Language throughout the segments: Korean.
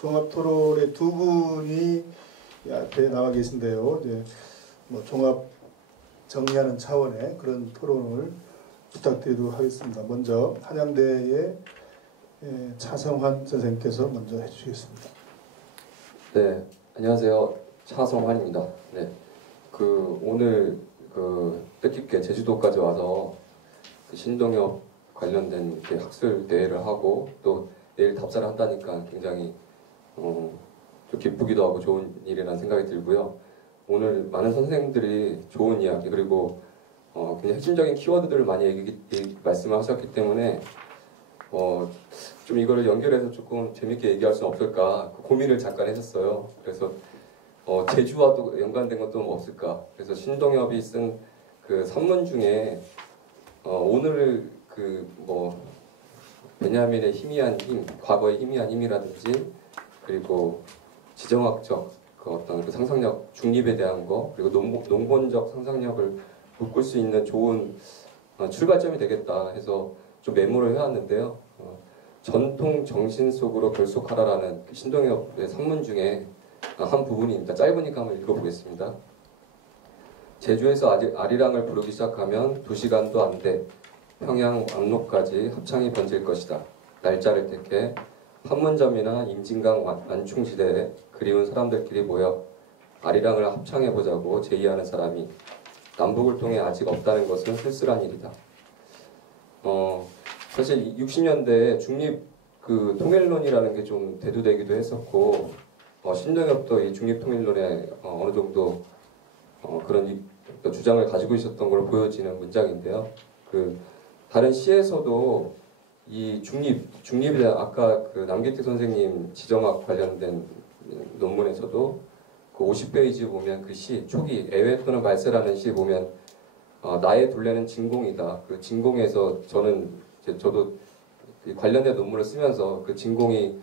종합토론의 두 분이 앞에 나와 계신데요. 이제 뭐 종합 정리하는 차원의 그런 토론을 부탁드리도록 하겠습니다. 먼저 한양대의 차성환 선생님께서 먼저 해주시겠습니다. 네, 안녕하세요. 차성환입니다. 네, 오늘 뜻깊게 제주도까지 와서 신동엽 관련된 학술 대회를 하고 또 내일 답사를 한다니까 굉장히 좀 기쁘기도 하고 좋은 일이라는 생각이 들고요. 오늘 많은 선생님들이 좋은 이야기 그리고 굉장히 핵심적인 키워드들을 많이 말씀을 하셨기 때문에 좀 이거를 연결해서 조금 재밌게 얘기할 수 없을까 고민을 잠깐 했었어요. 그래서 제주와도 연관된 것도 없을까. 그래서 신동엽이 쓴 그 산문 중에 오늘 베냐민의 희미한 힘, 과거의 희미한 힘이라든지 그리고 지정학적 어떤 상상력, 중립에 대한 거 그리고 농본적 상상력을 묶을 수 있는 좋은 출발점이 되겠다 해서 좀 메모를 해왔는데요. 전통 정신 속으로 결속하라라는 신동엽의 산문 중에 한 부분입니다. 짧으니까 한번 읽어보겠습니다. 제주에서 아리랑을 부르기 시작하면 2시간도 안 돼 평양 왕로까지 합창이 번질 것이다. 날짜를 택해 판문점이나 임진강 완충지대에 그리운 사람들끼리 모여 아리랑을 합창해보자고 제의하는 사람이 남북을 통해 아직 없다는 것은 쓸쓸한 일이다. 사실 60년대에 중립 통일론이라는 게 좀 대두되기도 했었고 신동엽도 이 중립 통일론에 어느 정도 그런 주장을 가지고 있었던 걸로 보여지는 문장인데요. 다른 시에서도 이 중립에 대한 아까 남기택 선생님 지정학 관련된 논문에서도 50페이지 보면 그 시 초기 애외 또는 말세라는 시 보면 나의 둘레는 진공이다. 그 진공에서 저도 관련된 논문을 쓰면서 그 진공이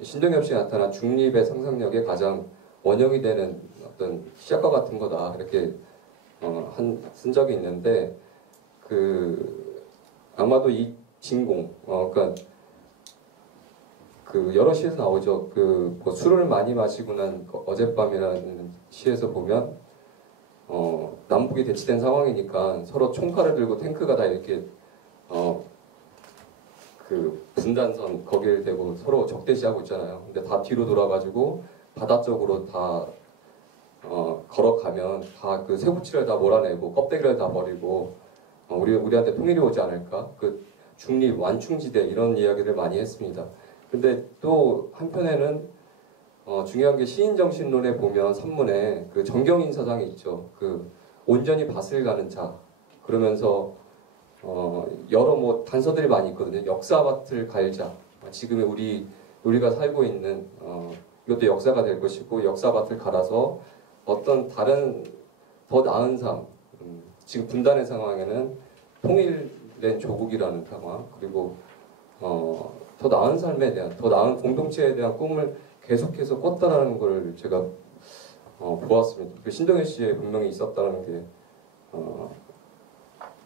신동엽 씨에 나타난 중립의 상상력의 가장 원형이 되는 어떤 시작과 같은 거다. 이렇게 쓴 적이 있는데 아마도 이 진공 그러니까 여러 시에서 나오죠. 술을 많이 마시고 난 어젯밤이라는 시에서 보면 남북이 대치된 상황이니까 서로 총칼을 들고 탱크가 다 이렇게 분단선 거기를 대고 서로 적대시하고 있잖아요. 근데 다 뒤로 돌아가지고 바다 쪽으로 다 걸어가면 다 쇠붙이를 다 몰아내고 껍데기를 다 버리고 우리한테 통일이 오지 않을까? 중립 완충지대 이런 이야기를 많이 했습니다. 근데 또 한편에는 중요한 게 시인정신론에 보면 산문에 정경인 사상이 있죠. 온전히 밭을 가는 자 그러면서 여러 단서들이 많이 있거든요. 역사밭을 갈자. 지금의 우리가 살고 있는 이것도 역사가 될 것이고 역사밭을 갈아서 어떤 다른 더 나은 삶 지금 분단의 상황에는 통일된 조국이라는 상황 그리고 더 나은 삶에 대한 더 나은 공동체에 대한 꿈을 계속해서 꿨다라는 걸 제가 보았습니다. 신동엽 씨에 분명히 있었다는 게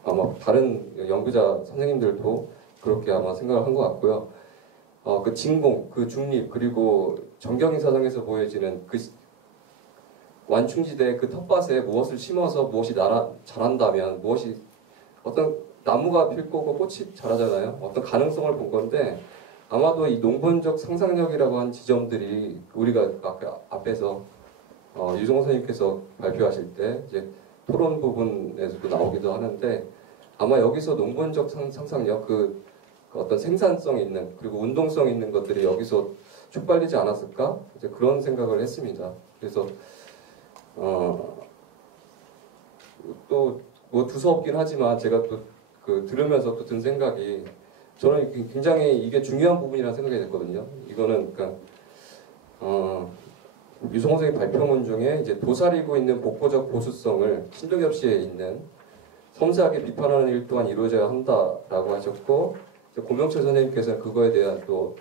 아마 다른 연구자 선생님들도 그렇게 아마 생각을 한 것 같고요. 진공, 중립 그리고 정경인 사상에서 보여지는 완충지대의 텃밭에 무엇을 심어서 무엇이 자란다면 어떤 나무가 필 거고 꽃이 자라잖아요. 어떤 가능성을 본 건데 아마도 이 농본적 상상력이라고 한 지점들이 우리가 아까 앞에서 유성호 선생님께서 발표하실 때 이제 토론 부분에서도 나오기도 하는데 아마 여기서 농본적 상상력 어떤 생산성 있는 그리고 운동성 있는 것들이 여기서 촉발되지 않았을까? 이제 그런 생각을 했습니다. 그래서 또 두서없긴 하지만 제가 또 들으면서 또 든 생각이 저는 굉장히 이게 중요한 부분이라는 생각이 됐거든요. 이거는 그러니까 유성호 선생님 발표문 중에 이제 도사리고 있는 복고적 보수성을 신동엽 씨에 있는 섬세하게 비판하는 일 또한 이루어져야 한다라고 하셨고 고명철 선생님께서는 그거에 대한 또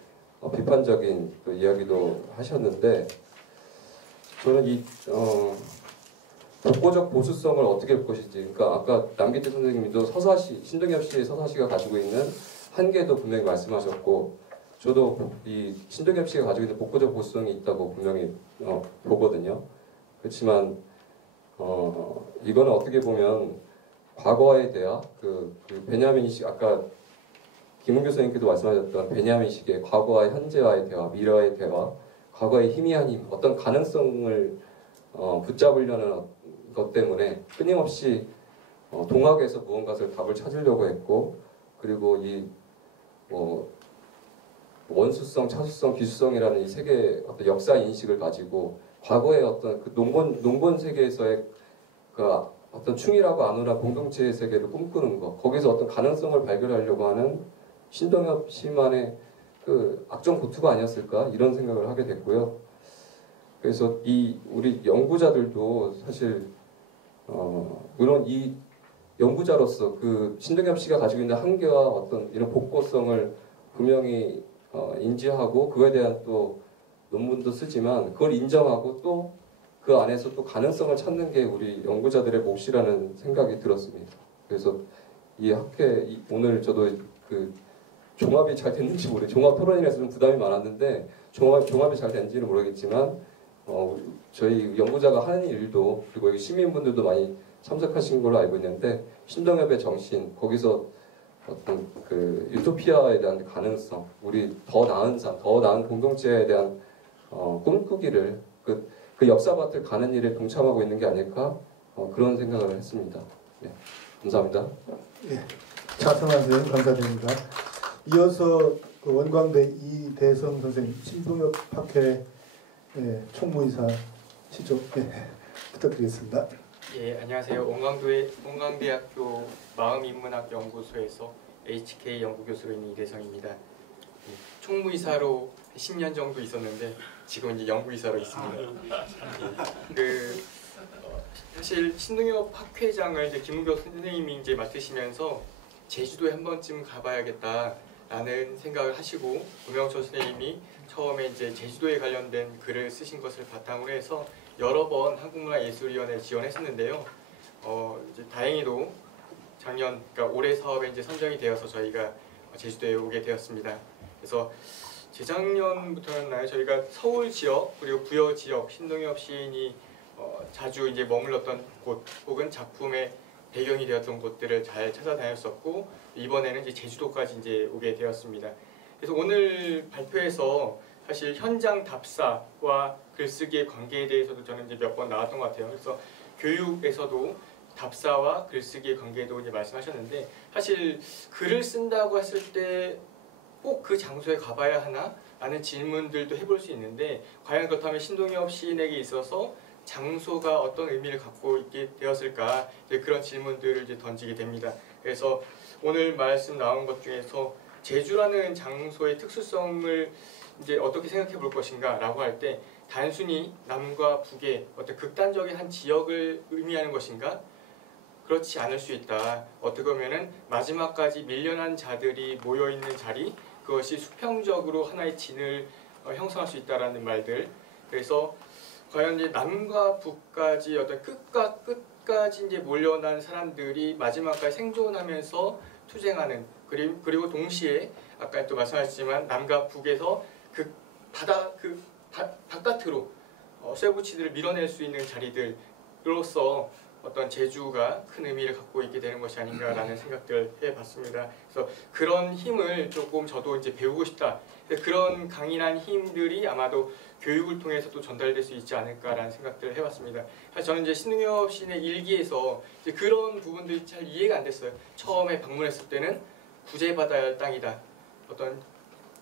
비판적인 또 이야기도 하셨는데 저는 이 독보적 보수성을 어떻게 볼 것인지 그러니까 아까 남기태 선생님도 신동엽 씨의 서사시가 가지고 있는 한계도 분명히 말씀하셨고 저도 이 신동엽 씨가 가지고 있는 복구적 보수성이 있다고 분명히 보거든요. 그렇지만 이거는 어떻게 보면 과거에 대한 그 베냐민식 아까 김은 교수님께도 말씀하셨던 베냐민식의 과거와 현재와의 대화, 미래와의 대화, 과거의 희미한 힘, 어떤 가능성을 붙잡으려는 것 때문에 끊임없이 동학에서 무언가를 답을 찾으려고 했고, 그리고 이 원수성, 차수성, 비수성이라는 이 세계의 어떤 역사 인식을 가지고 과거의 어떤 그 농본 세계에서의 그 어떤 충이라고 아노라 공동체의 세계를 꿈꾸는 것, 거기서 어떤 가능성을 발견하려고 하는 신동엽 씨만의 그 악정 고투가 아니었을까 이런 생각을 하게 됐고요. 그래서 이 우리 연구자들도 사실 물론 이 연구자로서 그 신동엽 씨가 가지고 있는 한계와 어떤 이런 복고성을 분명히 인지하고 그거에 대한 또 논문도 쓰지만 그걸 인정하고 또 그 안에서 또 가능성을 찾는 게 우리 연구자들의 몫이라는 생각이 들었습니다. 그래서 이 학회 오늘 저도 그 종합이 잘 됐는지 종합 토론이라서 좀 부담이 많았는데 종합이 잘 됐는지는 모르겠지만 저희 연구자가 하는 일도 그리고 여기 시민분들도 많이 참석하신 걸로 알고 있는데 신동엽의 정신 거기서 어떤 그 유토피아에 대한 가능성 우리 더 나은 삶, 더 나은 공동체에 대한 꿈꾸기를 그 역사밭을 가는 일에 동참하고 있는 게 아닐까 그런 생각을 했습니다. 네, 감사합니다. 네, 자성하세요. 감사드립니다. 이어서 그 원광대 이대성 선생님, 신동엽 학회 총무이사시죠. 네, 부탁드리겠습니다. 예, 안녕하세요. 원광대학교 마음인문학연구소에서 HK 연구교수로 있는 이대성입니다. 총무이사로 10년 정도 있었는데 지금 이제 연구이사로 있습니다. 사실 신동엽 학회장을 이제 김은교 선생님이 이제 맡으시면서 제주도에 한 번쯤 가봐야겠다라는 생각을 하시고 고명철 선생님이 처음에 이제 제주도에 관련된 글을 쓰신 것을 바탕으로 해서 여러 번 한국문화예술위원회에 지원했었는데요. 이제 다행히도 작년, 그러니까 올해 사업에 이제 선정이 되어서 저희가 제주도에 오게 되었습니다. 그래서 재작년부터였나요? 저희가 서울 지역 그리고 부여 지역 신동엽 시인이 자주 이제 머물렀던 곳 혹은 작품의 배경이 되었던 곳들을 잘 찾아다녔었고 이번에는 이제 제주도까지 이제 오게 되었습니다. 그래서 오늘 발표에서 사실 현장 답사와 글쓰기의 관계에 대해서도 저는 이제 몇 번 나왔던 것 같아요. 그래서 교육에서도 답사와 글쓰기의 관계도 이제 말씀하셨는데 사실 글을 쓴다고 했을 때 꼭 그 장소에 가봐야 하나? 라는 질문들도 해볼 수 있는데 과연 그렇다면 신동엽 시인에게 있어서 장소가 어떤 의미를 갖고 있게 되었을까? 이제 그런 질문들을 이제 던지게 됩니다. 그래서 오늘 말씀 나온 것 중에서 제주라는 장소의 특수성을 이제 어떻게 생각해 볼 것인가 라고 할 때 단순히 남과 북의 어떤 극단적인 한 지역을 의미하는 것인가? 그렇지 않을 수 있다. 어떻게 보면은 마지막까지 밀려난 자들이 모여있는 자리 그것이 수평적으로 하나의 진을 형성할 수 있다라는 말들. 그래서 과연 이제 남과 북까지 어떤 끝과 끝까지 이제 몰려난 사람들이 마지막까지 생존하면서 투쟁하는 그리고 동시에 아까 또 말씀하셨지만 남과 북에서 바깥으로 쇠붙이들을 밀어낼 수 있는 자리들로서 어떤 제주가 큰 의미를 갖고 있게 되는 것이 아닌가라는 생각들을 해봤습니다. 그래서 그런 힘을 조금 저도 이제 배우고 싶다. 그런 강인한 힘들이 아마도 교육을 통해서 또 전달될 수 있지 않을까라는 생각들을 해봤습니다. 사실 저는 이제 신동엽 시인의 일기에서 이제 그런 부분들이 잘 이해가 안 됐어요. 처음에 방문했을 때는 구제받아야 할 땅이다. 어떤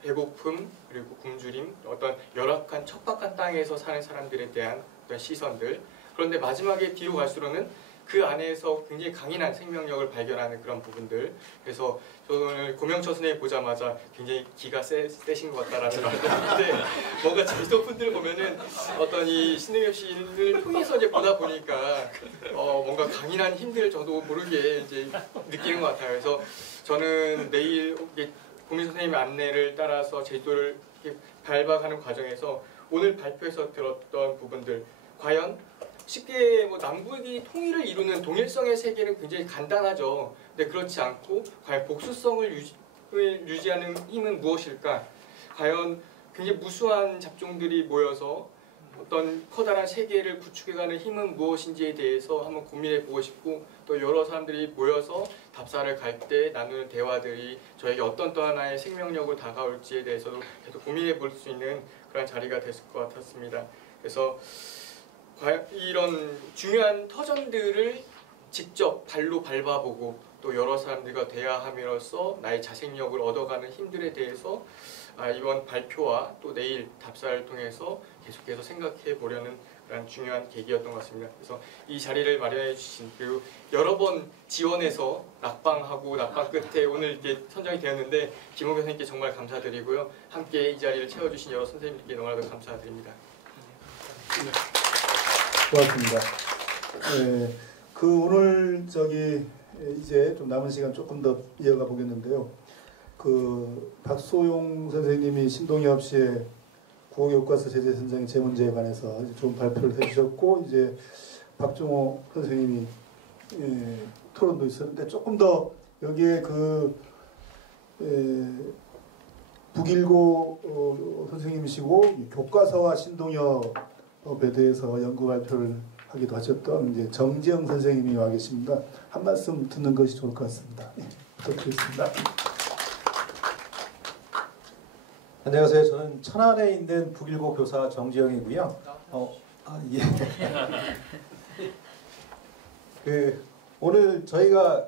배고픔 그리고 굶주림, 어떤 열악한 척박한 땅에서 사는 사람들에 대한 어떤 시선들. 그런데 마지막에 뒤로 갈수록은 그 안에서 굉장히 강인한 생명력을 발견하는 그런 부분들. 그래서 저는 오늘 고명철 선생님 보자마자 굉장히 기가 세신 것 같다라는 말을 했는데 뭔가 제주도 분들 보면은 어떤 이 신동엽 시인을 통해서 이제 보다 보니까 뭔가 강인한 힘들 저도 모르게 이제 느끼는 것 같아요. 그래서 저는 내일 고민 선생님의 안내를 따라서 제주도를 밟아가는 과정에서 오늘 발표에서 들었던 부분들 과연 쉽게 남북이 통일을 이루는 동일성의 세계는 굉장히 간단하죠. 근데 그렇지 않고 과연 복수성을 유지하는 힘은 무엇일까? 과연 굉장히 무수한 잡종들이 모여서 어떤 커다란 세계를 구축해가는 힘은 무엇인지에 대해서 한번 고민해보고 싶고, 또 여러 사람들이 모여서 답사를 갈 때 나누는 대화들이 저에게 어떤 또 하나의 생명력으로 다가올지에 대해서도 계속 고민해볼 수 있는 그런 자리가 됐을 것 같았습니다. 그래서 과연 이런 중요한 터전들을 직접 발로 밟아보고 또 여러 사람들과 대화함으로써 나의 자생력을 얻어가는 힘들에 대해서 이번 발표와 또 내일 답사를 통해서 계속해서 생각해 보려는 그런 중요한 계기였던 것 같습니다. 그래서 이 자리를 마련해 주신, 그리고 여러 번 지원해서 낙방하고 낙방 끝에 오늘 이렇게 선정이 되었는데 김홍규 선생님께 정말 감사드리고요. 함께 이 자리를 채워주신 여러 선생님들께 너무나도 감사드립니다. 고맙습니다. 네, 오늘 이제 좀 남은 시간 조금 더 이어가 보겠는데요. 박소용 선생님이 신동엽 씨의 국어교과서 제재 선정의 제 문제에 관해서 이제 좋은 발표를 해주셨고, 이제 박종호 선생님이 토론도 있었는데 조금 더 여기에 북일고 선생님이시고 교과서와 신동엽에 대해서 연구 발표를 하기도 하셨던 이제 정지영 선생님이 와 계십니다. 한 말씀 듣는 것이 좋을 것 같습니다. 부탁드리겠습니다. 안녕하세요. 저는 천안에 있는 북일고 교사 정지영이고요. 예. 오늘 저희가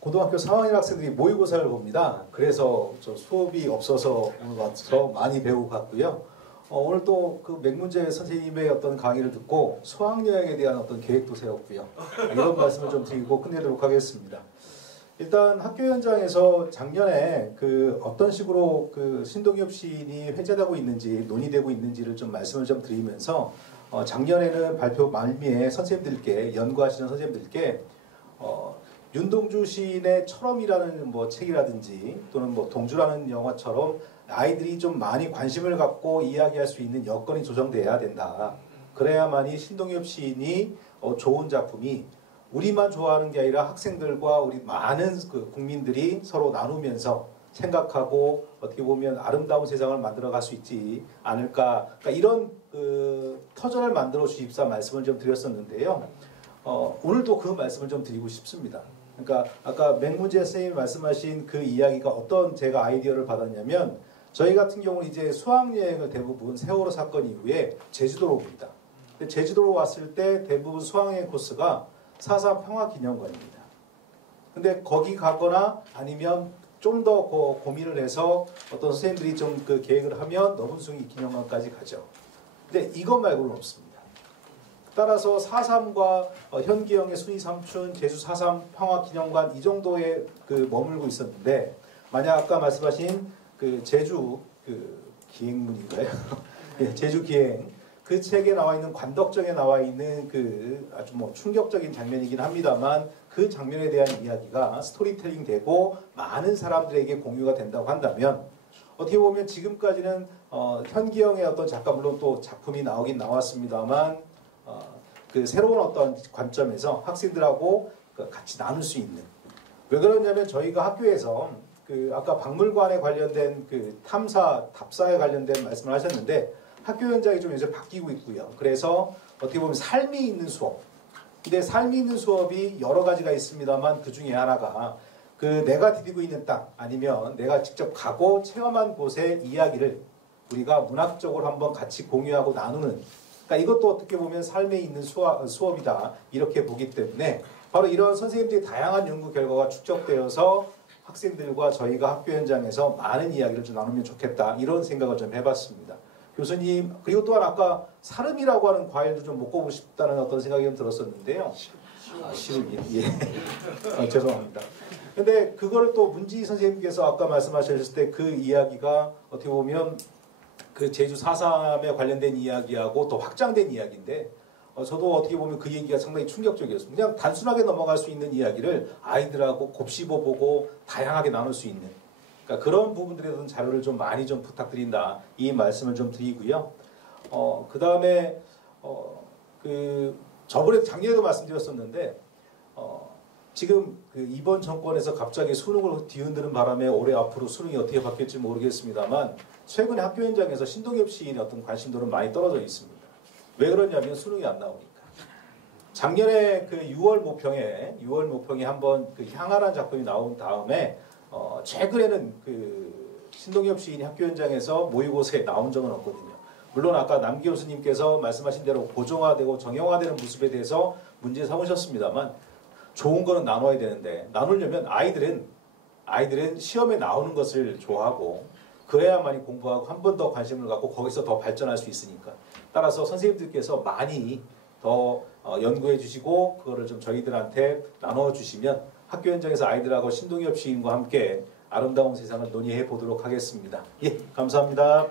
고등학교 3학년 학생들이 모의고사를 봅니다. 그래서 저 수업이 없어서 오늘 와서 많이 배우고 갔고요. 오늘 또 맹문재 선생님의 어떤 강의를 듣고 수학여행에 대한 어떤 계획도 세웠고요. 이런 말씀을 좀 드리고 끝내도록 하겠습니다. 일단 학교 현장에서 작년에 어떤 식으로 신동엽 시인이 회자되고 있는지 논의되고 있는지를 좀 말씀을 좀 드리면서 작년에는 발표 말미에 선생님들께 연구하시는 선생님들께 윤동주 시인의 철험이라는 책이라든지 또는 동주라는 영화처럼 아이들이 좀 많이 관심을 갖고 이야기할 수 있는 여건이 조성돼야 된다. 그래야만이 신동엽 시인이 좋은 작품이 우리만 좋아하는 게 아니라 학생들과 우리 많은 국민들이 서로 나누면서 생각하고 어떻게 보면 아름다운 세상을 만들어갈 수 있지 않을까. 그러니까 이런 터전을 만들어 주십사 말씀을 좀 드렸었는데요. 오늘도 그 말씀을 좀 드리고 싶습니다. 그러니까 아까 맹문재 선생님이 말씀하신 그 이야기가 어떤 제가 아이디어를 받았냐면, 저희 같은 경우는 이제 수학여행을 대부분 세월호 사건 이후에 제주도로 옵니다. 근데 제주도로 왔을 때 대부분 수학여행 코스가 4.3 평화기념관입니다. 근데 거기 가거나 아니면 좀 더 고민을 해서 어떤 선생님들이 좀 계획을 하면 너분숭이 기념관까지 가죠. 근데 이것 말고는 없습니다. 따라서 4.3과 현기영의 순이 삼춘, 제주 4.3 평화기념관 이 정도에 머물고 있었는데, 만약 아까 말씀하신 제주 기행문인가요? 예, 제주 기행. 그 책에 나와 있는 관덕정에 나와 있는 아주 충격적인 장면이긴 합니다만, 그 장면에 대한 이야기가 스토리텔링 되고 많은 사람들에게 공유가 된다고 한다면, 어떻게 보면 지금까지는 현기영의 어떤 작가, 물론 또 작품이 나오긴 나왔습니다만, 새로운 어떤 관점에서 학생들하고 같이 나눌 수 있는. 왜 그러냐면 저희가 학교에서 아까 박물관에 관련된 탐사, 답사에 관련된 말씀을 하셨는데, 학교 현장이 좀 요새 바뀌고 있고요. 그래서 어떻게 보면 삶이 있는 수업. 근데 삶이 있는 수업이 여러 가지가 있습니다만, 그 중에 하나가 내가 디디고 있는 땅, 아니면 내가 직접 가고 체험한 곳의 이야기를 우리가 문학적으로 한번 같이 공유하고 나누는, 그러니까 이것도 어떻게 보면 삶에 있는 수업이다, 이렇게 보기 때문에 바로 이런 선생님들의 다양한 연구 결과가 축적되어서 학생들과 저희가 학교 현장에서 많은 이야기를 좀 나누면 좋겠다, 이런 생각을 좀 해봤습니다. 교수님, 그리고 또한 아까 사름이라고 하는 과일도 좀 먹고 싶다는 어떤 생각이 좀 들었었는데요. 시름이. 예. 죄송합니다. 근데 그거를 또 문지 선생님께서 아까 말씀하셨을 때 그 이야기가 어떻게 보면 제주 4.3에 관련된 이야기하고 또 확장된 이야기인데, 저도 어떻게 보면 그 얘기가 상당히 충격적이었습니다. 그냥 단순하게 넘어갈 수 있는 이야기를 아이들하고 곱씹어보고 다양하게 나눌 수 있는, 그러니까 그런 부분들에 대한 자료를 좀 많이 좀 부탁드린다, 이 말씀을 좀 드리고요. 그 다음에 저번에 작년에도 말씀드렸었는데, 지금 그 이번 정권에서 갑자기 수능을 뒤흔드는 바람에 올해 앞으로 수능이 어떻게 바뀔지 모르겠습니다만 최근에 학교 현장에서 신동엽 시인의 어떤 관심도는 많이 떨어져 있습니다. 왜 그러냐면 수능이 안 나오니까. 작년에 그 6월 모평에 한번 그 향하라는 작품이 나온 다음에 최근에는 그 신동엽 시인이 학교 현장에서 모의고사에 나온 적은 없거든요. 물론 아까 남 교수님께서 말씀하신 대로 고정화되고 정형화되는 모습에 대해서 문제 삼으셨습니다만 좋은 거는 나눠야 되는데 나누려면 아이들은 시험에 나오는 것을 좋아하고 그래야만이 공부하고 한 번 더 관심을 갖고 거기서 더 발전할 수 있으니까 따라서 선생님들께서 많이 더 연구해 주시고 그거를 좀 저희들한테 나눠 주시면 학교 현장에서 아이들하고 신동엽 시인과 함께 아름다운 세상을 논의해 보도록 하겠습니다. 예, 감사합니다.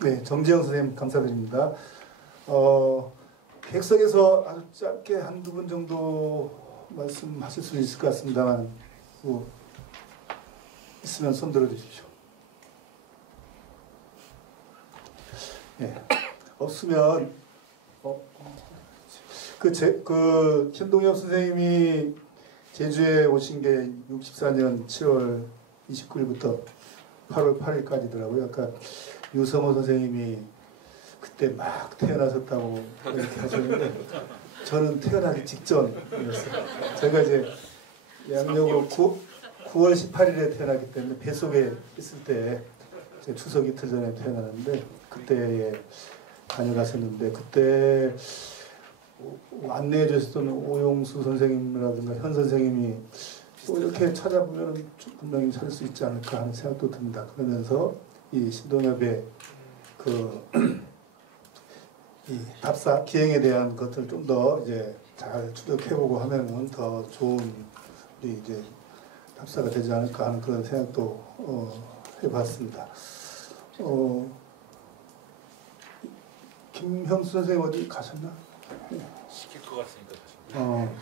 네, 정지영 선생님 감사드립니다. 객석에서 아주 짧게 한두 분 정도 말씀하실 수 있을 것 같습니다만 있으면 손 들어주십시오. 네, 없으면 신동엽 선생님이 제주에 오신 게 64년 7월 29일부터 8월 8일까지더라고요. 아까 유성호 선생님이 그때 막 태어나셨다고 이렇게 하셨는데 저는 태어나기 직전이었어요. 제가 이제 양력으로 9월 18일에 태어났기 때문에 뱃속에 있을 때 추석 이틀 전에 태어났는데 그때에 다녀가셨는데 그때 안내해 주셨던 오용수 선생님이라든가 현 선생님이 또 이렇게 찾아보면 분명히 찾을 수 있지 않을까 하는 생각도 듭니다. 그러면서 이 신동엽의 이 답사 기행에 대한 것을 좀 더 이제 잘 추적해보고 하면은 더 좋은 우리 이제 답사가 되지 않을까 하는 그런 생각도 해봤습니다. 김형수 선생님 어디 가셨나? 시킬 것 같으니까 가셨네.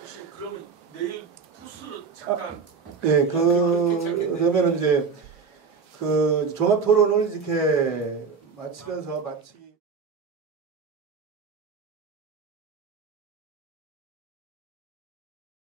혹시 그러면 내일 코스 잠깐. 네, 그러면은 이제 그 종합 토론을 이렇게 마치면서 마치.